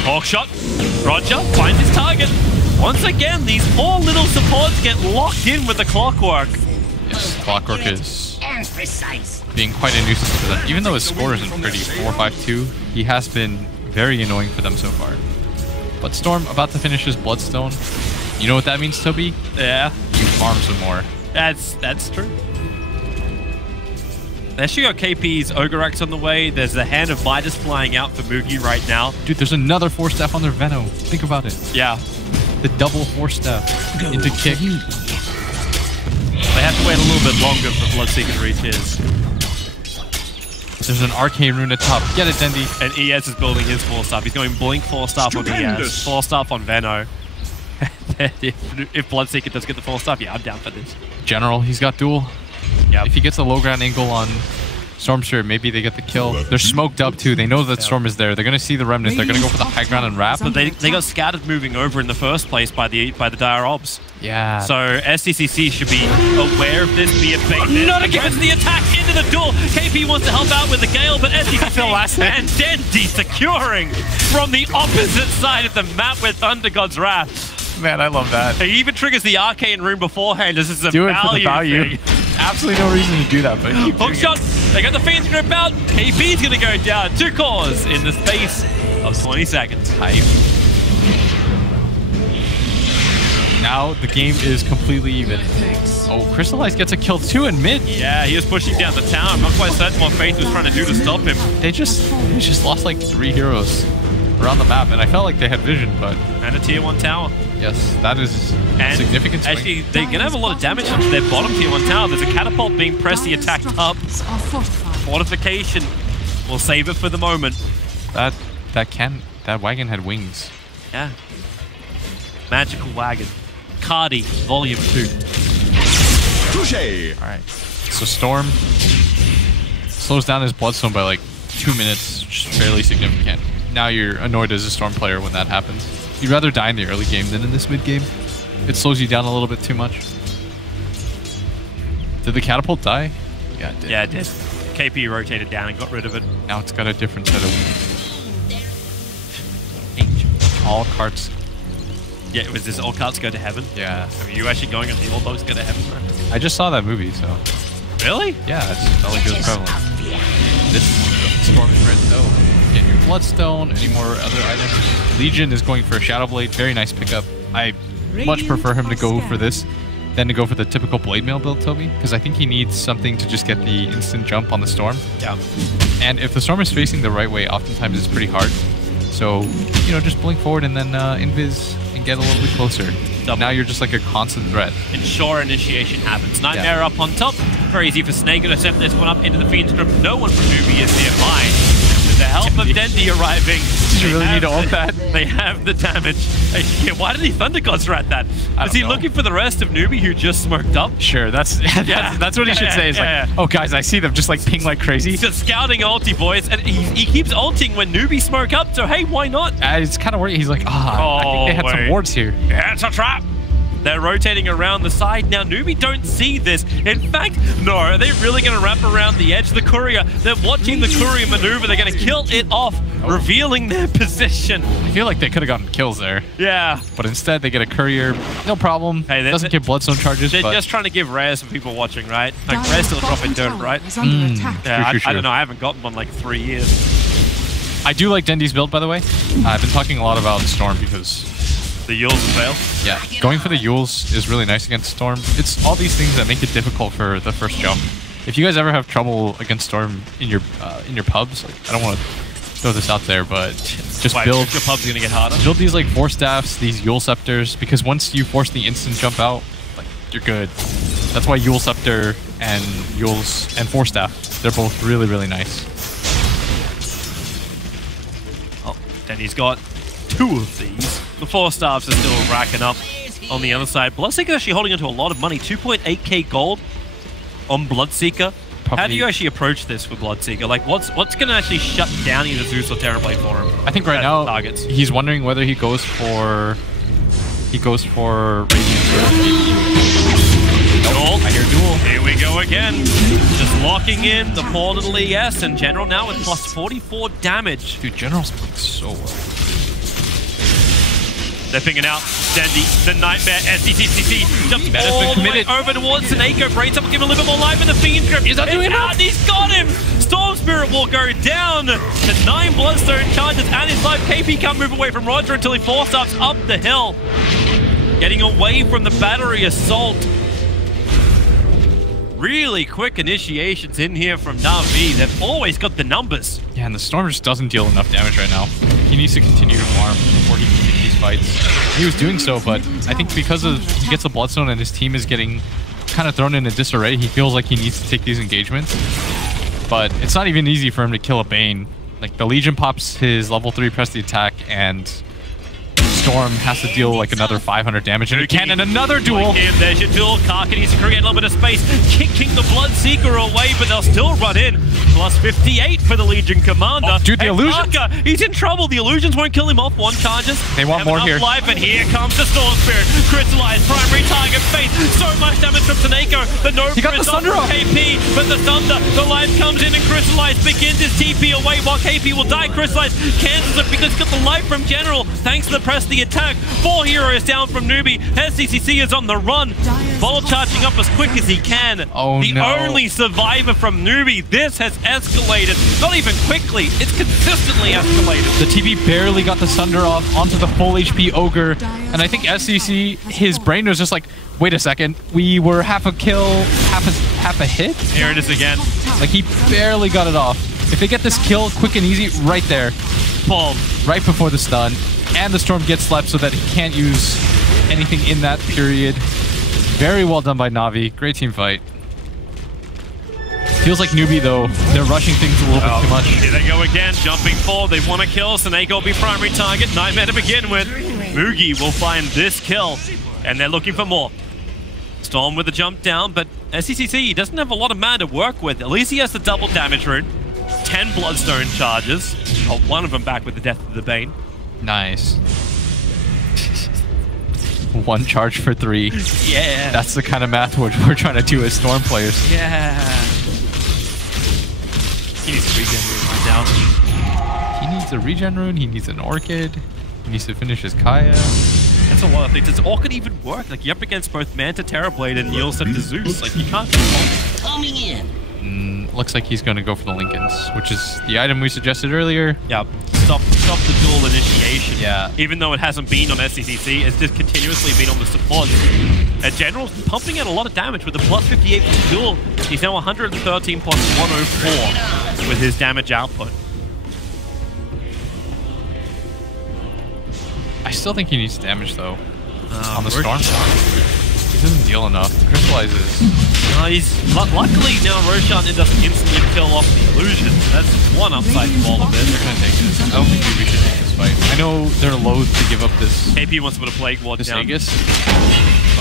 Hawk shot. Roger finds his target. Once again, these poor little supports get locked in with the Clockwork. Yes, Clockwork is being quite a nuisance for them. Even though his score isn't pretty, 4-5-2, he has been very annoying for them so far. But Storm about to finish his Bloodstone. You know what that means, Toby? Yeah. You farm some more. That's true. They actually got KP's Ogre Axe on the way. There's the Hand of Midas flying out for Mugi right now. Dude, there's another 4-staff on their Veno. Think about it. Yeah. The double 4-staff into kick. They have to wait a little bit longer for Bloodseeker to reach his. There's an Arcane Rune at top. Get it, Dendi. And ES is building his 4-staff. He's going Blink 4-staff on ES, 4-staff on Veno. if Bloodseeker does get the 4-staff, yeah, I'm down for this. General, he's got duel. Yeah. If he gets a low ground angle on Storm Spirit, maybe they get the kill. They're smoked up too. They know that Storm is there. They're going to see the Remnant. They're going to go for the high ground and wrap. But they got scattered moving over in the first place by the Dire Obs. Yeah. So SDCC should be aware of this, be a fake. Not against the attack into the duel. KP wants to help out with the Gale, but SDCC and Dendi securing from the opposite side of the map with Thunder God's Wrath. Man, I love that. He even triggers the Arcane Rune beforehand. This is a Do it for the value. thing. Absolutely no reason to do that, but Hook shot. They got the Fiend's Grip out. KP's going to go down. 2 cores in the space of 20 seconds. Hype. Now the game is completely even. Oh, Crystallize gets a kill too in mid. Yeah, he was pushing down the tower. I'm not quite certain what Faith was trying to do to stop him. They just lost like 3 heroes around the map, and I felt like they had vision, but... And a tier 1 tower. Yes, that is significant swing. Actually, they're going to have a lot of damage onto their bottom tier 1 tower. There's a catapult being pressed, the attack up. Fortification. We'll save it for the moment. That wagon had wings. Yeah. Magical wagon. Cardi, Volume 2. Touché! Alright. So Storm slows down his Bloodstone by like 2 minutes, which is fairly significant. Now you're annoyed as a Storm player when that happens. You'd rather die in the early game than in this mid game. It slows you down a little bit too much. Did the catapult die? Yeah, it did. Yeah, it did. KP rotated down and got rid of it. Now it's got a different set of wings. All carts. Yeah, it was this all carts go to heaven. Yeah. Are you actually going on the all boats go to heaven, bro? I just saw that movie, so. Really? Yeah, it felt like it was prevalent. This Storm Spirit, though. Get your Bloodstone, any more other items. Legion is going for a Shadow Blade. Very nice pickup. I much prefer him to go for this than to go for the typical Blade Mail build, Toby, because I think he needs something to just get the instant jump on the Storm. Yeah. And if the Storm is facing the right way, oftentimes it's pretty hard. So, you know, just blink forward and then invis and get a little bit closer. Now you're just like a constant threat. Ensure initiation happens. Nightmare up on top. Very easy for Snake to set this one up into the Fiend's Grip. No one from Newbee is nearby. With the help of Dendi arriving. Did you really need to ult that? They have the damage. Yeah, why did he Thunder Gods rat that? Is he looking for the rest of Newbee who just smoked up? Sure, that's what he should say. Is like, oh guys, I see them just like ping like crazy. He's just scouting ulti, boys, and he keeps ulting when Newbee smoke up. So hey, why not? It's kind of weird. He's like, I think they had some wards here. Yeah, it's a trap. They're rotating around the side. Now, Newbee don't see this. In fact, no, are they really going to wrap around the edge? The courier, they're watching the courier maneuver. They're going to kill it off, revealing their position. I feel like they could have gotten kills there. Yeah. But instead, they get a courier. No problem. Hey, doesn't get Bloodstone charges. They're just trying to give Rare some people watching, right? Like, Rare's still dropping dirt, right? Yeah, true. I don't know. I haven't gotten one like 3 years. I do like Dendi's build, by the way. I've been talking a lot about Storm because... The Yules fail? Yeah, going for the Yules is really nice against Storm. It's all these things that make it difficult for the first jump. If you guys ever have trouble against Storm in your pubs, like, I don't want to throw this out there, but just build... Your pub's going to get harder? Build these like 4 staffs, these Yule Scepters, because once you force the instant jump out, like, you're good. That's why Yule Scepter and Yules and 4 staff, they're both really, really nice. Oh, then he's got 2 of these. The 4 staffs are still racking up on the other side. Bloodseeker actually holding onto a lot of money. 2.8k gold on Bloodseeker. How do you actually approach this with Bloodseeker? Like, what's going to actually shut down either Zeus or Terrorblade for him? I think right now targets. He's wondering whether he goes for Radiant Duel. I hear duel. Here we go again. Just locking in the poor little ES and General now with plus 44 damage. Dude, General's playing so well. They're picking out Dandy, the Nightmare, SCCC, jumps all the way over towards Seneko, brains up, give him a little bit more life in the Fiend's grip. He's not doing it, he's got him! Storm Spirit will go down to 9 Bloodstone charges and his life. KP can't move away from Roger until he force-ups up the hill. Getting away from the battery assault. Really quick initiations in here from Na'Vi. They've always got the numbers. Yeah, and the Storm just doesn't deal enough damage right now. He needs to continue to farm before he can take these fights. He was doing so, but I think because he gets a Bloodstone and his team is getting kind of thrown in a disarray, he feels like he needs to take these engagements. But it's not even easy for him to kill a Bane. Like, the Legion pops his level 3 press the attack, and Storm has to deal like another 500 damage, and he can in another duel. There's your duel. Karka needs to create a little bit of space, kicking the Bloodseeker away, but they'll still run in. Plus 58 for the Legion Commander. Oh, dude, the illusion. He's in trouble. The illusions won't kill him off. 1 charges. They want more here. Life, and here comes the Storm Spirit. Crystallized, primary target, face. So much damage from Seneko. The Nova he got the Thunder off. KP, but the Thunder, the life comes in, and Crystallized begins his TP away while KP will die. Crystallized cancels it because he's got the life from General. Thanks to the press the attack. 4 heroes down from Newbee. SCCC is on the run. Vol charging up as quick as he can. Oh, the only survivor from Newbee. This has escalated. Not even quickly. It's consistently escalated. The TB barely got the Sunder off onto the full HP Ogre. And I think SCC, his brain was just like, wait a second. We were half a kill, half a hit? Here it is again. Like, he barely got it off. If they get this kill quick and easy right there. Boom. Right before the stun. And the Storm gets slept so that he can't use anything in that period. Very well done by Na'Vi. Great team fight. Feels like Newbee, though, they're rushing things a little bit too much. Here they go again, jumping forward. They want to kill. Seneko will be primary target. Nightmare to begin with. Mugi will find this kill, and they're looking for more. Storm with a jump down, but SCCC doesn't have a lot of mana to work with. At least he has the double damage rune. 10 Bloodstone charges. Oh, one of them back with the death of the Bane. Nice. 1 charge for 3. Yeah. That's the kind of math we're trying to do as Storm players. Yeah. He needs to regen rune right now. He needs a regen rune. He needs an Orchid. He needs to finish his Kaya. That's a lot of things. Does Orchid even work? Like, you're up against both Manta, Terrorblade, and Yield set to Zeus. Like, you can't go Coming in. Looks like he's going to go for the Lincolns, which is the item we suggested earlier. Yeah, stop the dual initiation. Yeah. Even though it hasn't been on SCCC, it's just continuously been on the support. General's pumping out a lot of damage with the plus 58 for the duel. He's now 113 plus 104 with his damage output. I still think he needs damage, though, on the Roshan. Storm. He doesn't deal enough. Crystallizes. Luckily now Roshan doesn't instantly kill off the illusion. That's one upside to all of this. They're gonna take this. I don't think we should take this fight. I know they're loath to give up this. KP wants to put a Plague Ward This down. Aegis.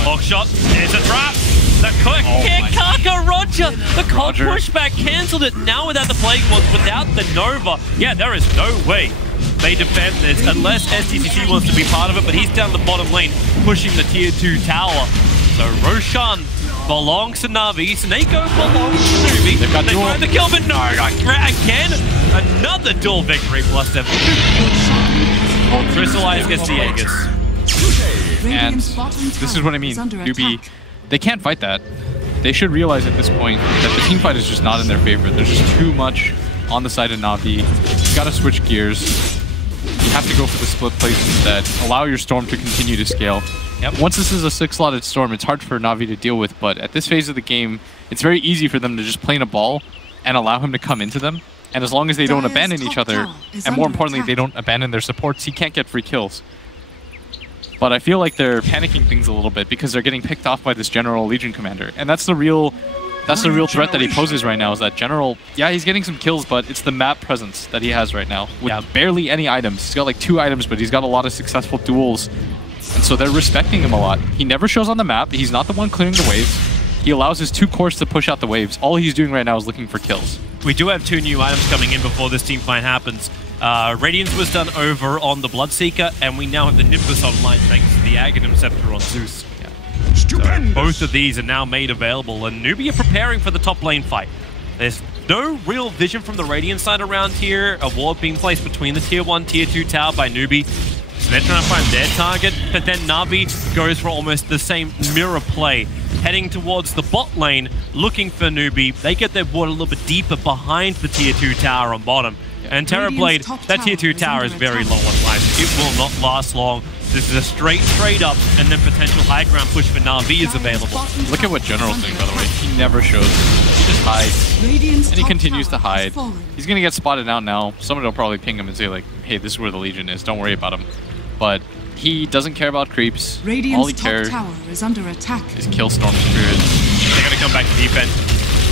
Hawk shot. There's a trap. The quick kick. Karka Roger. The cold pushback cancelled it. Now without the Plague Wards, without the Nova. Yeah, there is no way they defend this unless STCC wants to be part of it, but he's down the bottom lane pushing the tier 2 tower. So Roshan belongs to Na'Vi. Seneko belongs to Newbee. They've got they duel. tried to kill, but no, again. Another dual victory plus 7. Crystallized gets the Aegis. And this is what I mean. Newbee, they can't fight that. They should realize at this point that the team fight is just not in their favor. There's just too much on the side of Na'Vi. You gotta switch gears. You have to go for the split plays instead. Allow your Storm to continue to scale. Yep. Once this is a 6-slotted Storm, it's hard for Na'Vi to deal with, but at this phase of the game, it's very easy for them to just play in a ball and allow him to come into them. And as long as they don't abandon each other, and more importantly, they don't abandon their supports, he can't get free kills. But I feel like they're panicking things a little bit because they're getting picked off by this General Legion Commander. And that's the real threat that he poses right now, is that General, yeah, he's getting some kills, but it's the map presence that he has right now with barely any items. He's got like 2 items, but he's got a lot of successful duels. And so they're respecting him a lot. He never shows on the map. He's not the one clearing the waves. He allows his 2 cores to push out the waves. All he's doing right now is looking for kills. We do have 2 new items coming in before this team fight happens. Radiance was done over on the Bloodseeker, and we now have the Nimbus online thanks to the Aghanim Scepter on Zeus. Yeah. So both of these are now made available, and NewBee are preparing for the top lane fight. There's no real vision from the Radiant side around here. A ward being placed between the tier 1, tier 2 tower by NewBee. So they're trying to find their target, but then Navi goes for almost the same mirror play, heading towards the bot lane, looking for NewBee. They get their ward a little bit deeper behind the tier 2 tower on bottom. And Terrorblade, that tier 2 tower is very low on life. It will not last long. This is a straight trade up, and then potential high ground push for Navi is available. Look at what General's doing, by the way. He never shows. He just hides. And he continues to hide. He's going to get spotted out now. Someone will probably ping him and say, like, hey, this is where the Legion is. Don't worry about him. But he doesn't care about creeps. All he cares is kill Storm Spirit. They're going to come back to defense.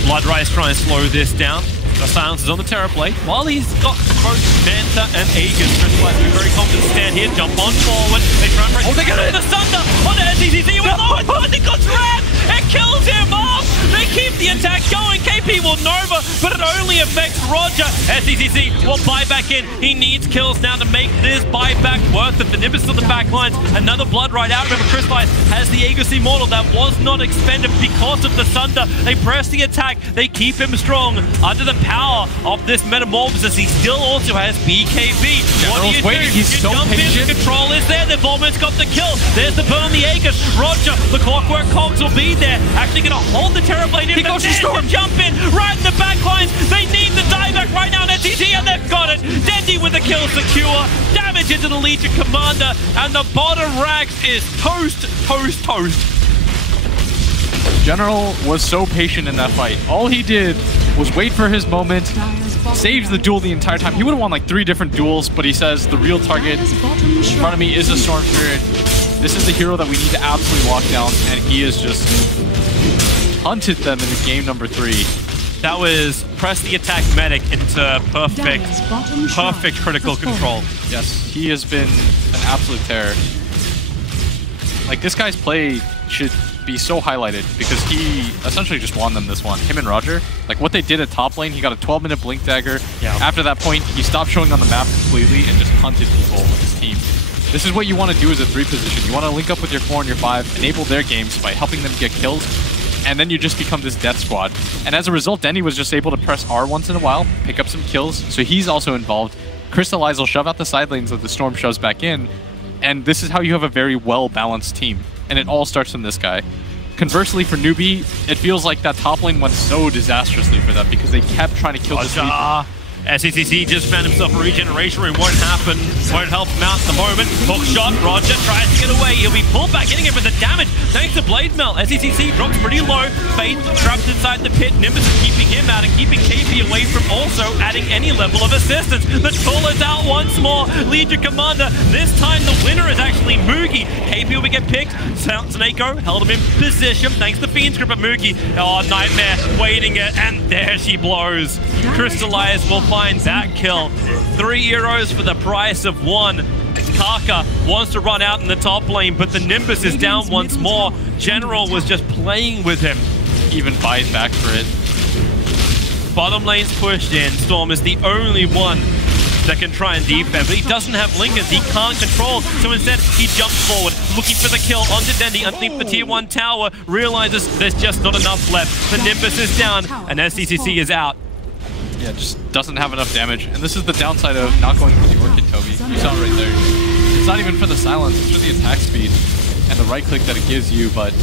Bloodrise trying to slow this down. The silence is on the Terrorblade. While he's got both Manta and Aegis, Crystallized to be very confident to stand here, jump on forward. They try and break. Oh, they get the Sunder on the SCCC with low and it got trapped. It kills him off. They keep the attack going. KP will Nova, but it only affects Roger. SCCC will buy back in. He needs kills now to make this buyback worth it. The Nimbus on the back lines. Another Bloodride out. Remember, Crystallized has the Aegis Immortal that was not expended because of the Sunder. They press the attack. They keep him strong. Under the power of this Metamorphosis, he still also has BKB. What do you do? He's you so jump patient. in, control is there, they've almost got the kill. There's the burn on the Aegis. Roger, the Clockwork Cogs will be there. Actually gonna hold the Terrorblade in, but there's the jump in, right in the back lines. They need the dieback right now, and NTT, and they've got it. Dendi with the kill secure. Damage into the Legion Commander, and the bottom racks is toast, toast, toast. General was so patient in that fight. All he did was wait for his moment, saves the duel the entire time. He would have won like 3 different duels, but he says the real target in front of me is a Storm Spirit. This is the hero that we need to absolutely lock down, and he has just hunted them in game number 3. That was press the attack medic into perfect critical control. Yes, he has been an absolute terror. Like, this guy's play should be so highlighted because he essentially just won them this one. Him and Roger, like what they did at top lane, he got a 12-minute blink dagger. Yeah. After that point, he stopped showing on the map completely and just hunted people with his team. This is what you want to do as a 3 position. You want to link up with your 4 and your 5, enable their games by helping them get kills, and then you just become this death squad. And as a result, Denny was just able to press R once in a while, pick up some kills, so he's also involved. Crystallize will shove out the side lanes that the Storm shoves back in, and this is how you have a very well-balanced team. And it all starts from this guy. Conversely, for NewBee, it feels like that top lane went so disastrously for them because they kept trying to kill this Legion. SCCC just found himself a regeneration room. Won't happen. Won't help him out at the moment. Hook shot. Roger tries to get away. He'll be pulled back, hitting him with the damage. Thanks to Blade Melt. SCCC drops pretty low. Fate trapped inside the pit. Nimbus is keeping him out and keeping KP away from also adding any level of assistance. The tool is out once more. Legion Commander. This time the winner is actually Moogie. KP will get picked. Snako held him in position. Thanks to Fiend's grip at Moogie. Oh, Nightmare waiting it. And there she blows. Crystallize will find that kill. 3 heroes for the price of 1. Kaka wants to run out in the top lane, but the Nimbus is down once more. General was just playing with him. Even buys back for it. Bottom lane's pushed in. Storm is the only one that can try and defend, but he doesn't have Linkers. He can't control, so instead he jumps forward, looking for the kill onto Dendi underneath the tier 1 tower. Realizes there's just not enough left. The Nimbus is down, and SCCC is out. Yeah, just doesn't have enough damage. And this is the downside of not going for the Orchid, Toby. You saw it right there. It's not even for the silence, it's for the attack speed and the right click that it gives you, but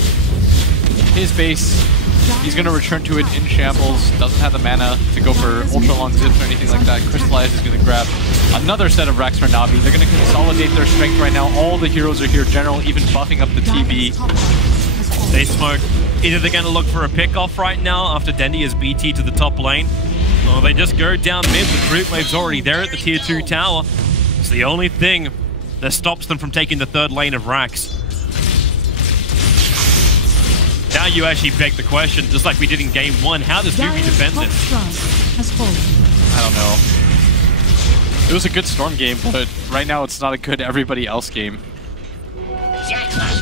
his base, he's going to return to it in shambles, doesn't have the mana to go for ultra long zips or anything like that. Crystallize is going to grab another set of racks for Navi. They're going to consolidate their strength right now. All the heroes are here. General even buffing up the TB. They smoke. Either they're going to look for a pick-off right now after Dendi is BT to the top lane, or they just go down mid. The Creep Wave's already there at the tier 2 tower. It's the only thing that stops them from taking the 3rd lane of racks. Now you actually beg the question, just like we did in game 1, how does NewBee defend this? I don't know. It was a good Storm game, but right now it's not a good everybody else game.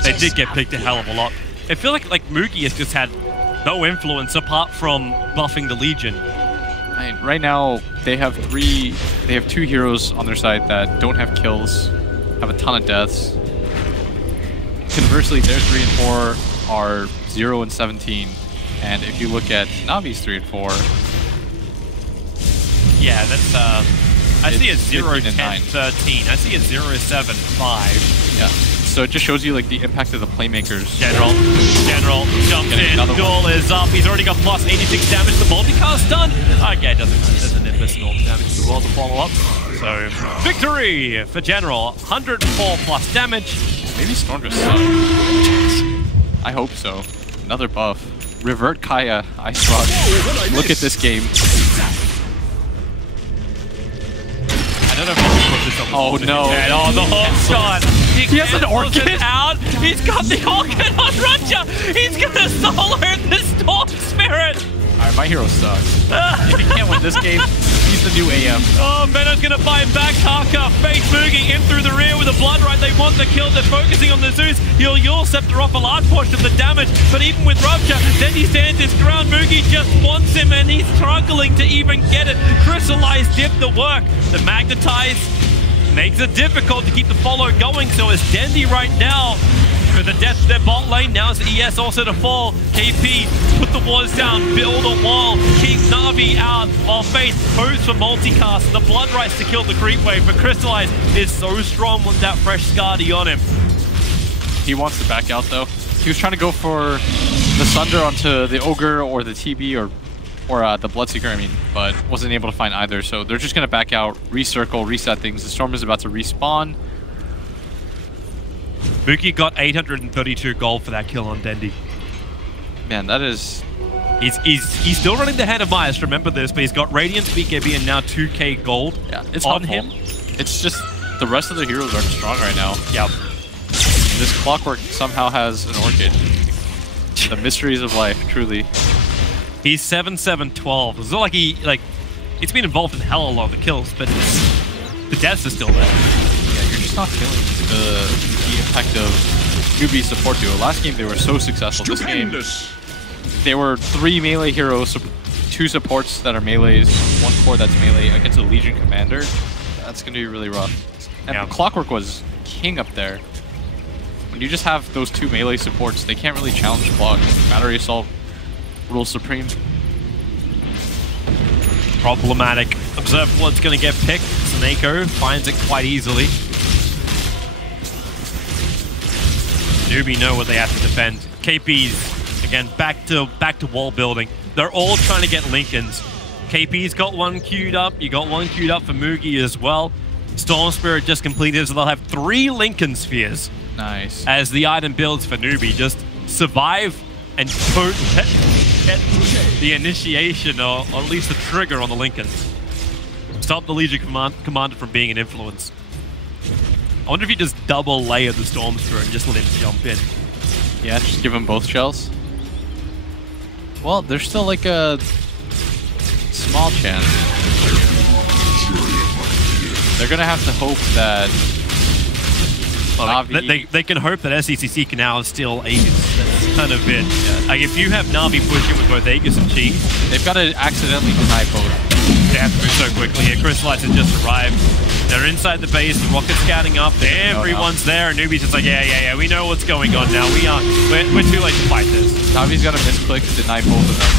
They did get picked a hell of a lot. I feel like Moogie has just had no influence apart from buffing the Legion. I mean, right now they have 2 heroes on their side that don't have kills, have a ton of deaths. Conversely, their 3 and 4 are 0 and 17. And if you look at Navi's 3 and 4, yeah, that's I see a 0, 15 and 10, 9. 13. I see a 0, 7, 5. Yeah. So it just shows you like the impact of the playmakers. General jumps Getting in. another Duel is up. He's already got plus 86 damage. The multicast done. Okay, it doesn't matter. There's an Nimbus and all the damage as well to follow up. So victory for General. 104 plus damage. Maybe Storm just sucks. I hope so. Another buff. Revert Kaya, Ice Rock. Look at this game. I don't know if I can put this on the Oh board no. again. Oh, the hook shot. He has an cancels orchid? it out. He's got the orchid on Roger. He's gonna solo the Storm Spirit. Alright, my hero sucks. If he can't win this game, he's the new AM. Oh, Menno's gonna fight back. Kaka, Faith Moogie in through the rear with a blood right. They want the kill. They're focusing on the Zeus. He'll Yule Scepter off a large portion of the damage. But even with Rupture, then he stands his ground. Moogie just wants him and he's struggling to even get it. Crystallize did the work. The Magnetize makes it difficult to keep the follow going. So it's Dendi right now for the death of their bot lane. Now it's ES also to fall. KP put the wards down, build a wall, keep Navi out while Faith goes for multicast. The blood rights to kill the creep wave, but Crystallize is so strong with that fresh Skadi on him. He wants to back out though. He was trying to go for the Sunder onto the Ogre or the TB or the Bloodseeker, I mean, but wasn't able to find either. So they're just going to back out, recircle, reset things. The Storm is about to respawn. Moogie got 832 gold for that kill on Dendi. Man, that is... He's still running the Hand of Midas, remember this, but he's got Radiance, BKB, and now 2k gold it's on helpful. him. It's just the rest of the heroes aren't strong right now. Yep. This Clockwork somehow has an Orchid. The mysteries of life, truly. He's 7-7-12. It's not like he's been involved in hell a lot of the kills, but the deaths are still there. Yeah, you're just not killing the impact of Newbee support duo. Last game they were so successful. This game, they were 3 melee heroes, 2 supports that are melees, 1 core that's melee against a Legion commander. That's going to be really rough. And Clockwork was king up there. When you just have those 2 melee supports, they can't really challenge Clock. Battery Assault rules supreme. Problematic. Observe what's going to get picked. Snako finds it quite easily. Newbee know what they have to defend. KP's, again, back to wall building. They're all trying to get Lincolns. KP's got one queued up. You got one queued up for Moogie as well. Storm Spirit just completed, so they'll have 3 Lincoln Spheres. Nice. As the item builds for Newbee. Just survive and don't get the initiation, or at least the trigger on the Lincolns. Stop the Legion Commander from being an influence. I wonder if you just double layer the Storm Spirit and just let him jump in. Yeah, just give him both shells. Well, there's still like a small chance. They're gonna have to hope that Navi... They can hope that SECC can now steal Aegis. That's kind of it. Yeah. Like if you have Navi pushing with both Aegis and Chi, they've got to accidentally deny both. They have to move so quickly here. Crystallize has just arrived. They're inside the base. The rocket's scouting up. Everyone's there. Newbee's just like, yeah. We know what's going on now. We're too late to fight this. Navi's got to misclick to deny both of them.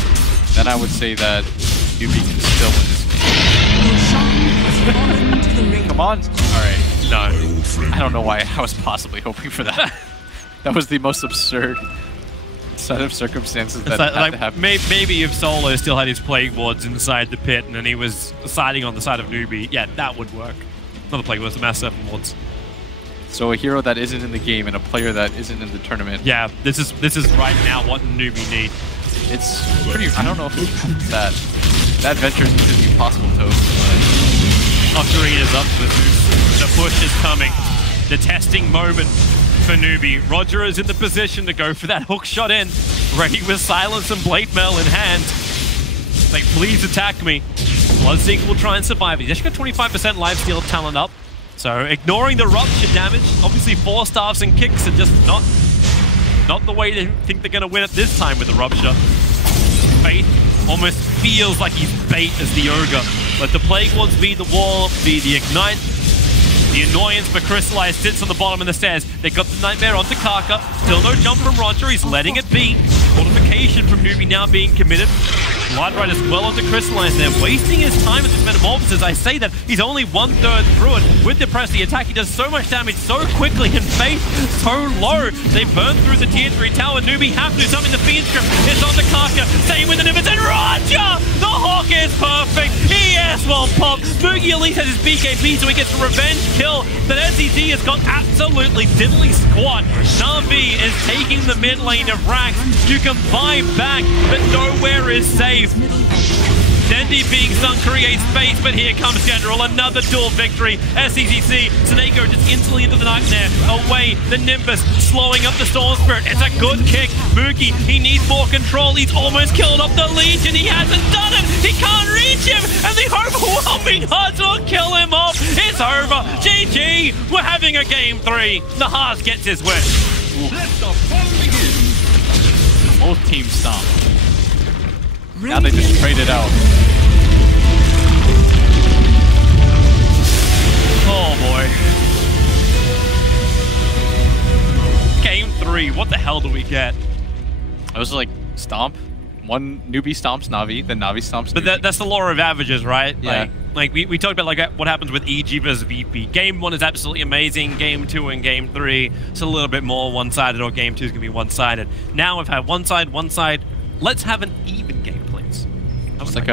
Then I would say that Newbee can still win this game. Come on. All right. No. I don't know why I was possibly hoping for that. That was the most absurd set of circumstances that had to happen. Maybe if Solo still had his Plague Wards inside the pit and then he was siding on the side of Newbee, yeah, that would work. Not the Plague Wards, the Mass 7 Wards. So a hero that isn't in the game and a player that isn't in the tournament. Yeah, this is right now what Newbee need. It's pretty... I don't know if that venture is going to be possible to open. Octarine is up to the push is coming. The testing moment for Newbee. Roger is in the position to go for that hook shot in. Ready with Silence and Blade Mail in hand. Like, please attack me. Bloodseeker will try and survive. He's actually got 25% lifesteal talent up. So ignoring the rupture damage, obviously 4 staffs and kicks are just not the way they think they're going to win it this time with the rupture. Faith almost feels like he's bait as the ogre. Let the Plague Wards be the wall, be the ignite. The annoyance, but Crystallize sits on the bottom of the stairs. They got the Nightmare onto Kaka. Still no jump from Roger. He's letting it be. Fortification from Newbee now being committed. Light Ride as well onto Crystallize. They're wasting his time with this Metamorphosis. I say that he's only 1/3 through it. With the press, the attack, he does so much damage so quickly and Faith so low. They burn through the tier 3 tower. Newbee have to do something. The Fiend Script is onto Kaka. Same with the Nimbus. And Roger! The Hawk is perfect. ES will pop. Moogie at least has his BKB, so he gets a revenge kill. That SEG has got absolutely diddly squat. Na'Vi is taking the mid lane of Rax. You can buy back, but nowhere is safe. Dendi being sunk creates space, but here comes General. Another duel victory. SCCC, Snako just instantly into the Nightmare. Away, the Nimbus slowing up the Storm Spirit. It's a good kick. Moogie, he needs more control. He's almost killed off the Legion. He hasn't done it. He can't reach him. And the overwhelming odds will kill him off. It's over. GG. We're having a game 3. Nahas gets his wish. Both teams stomp. Now they just traded out. Oh boy. Game 3. What the hell do we get? I was like, stomp. One Newbee stomps Na'Vi, then Na'Vi stomps Newbee. But that's the law of averages, right? Yeah. Like we talked about like what happens with EG versus VP. Game 1 is absolutely amazing. Game 2 and Game 3, it's a little bit more one-sided, or Game 2 is going to be one-sided. Now we've had one side. Let's have an even game, please. It's like a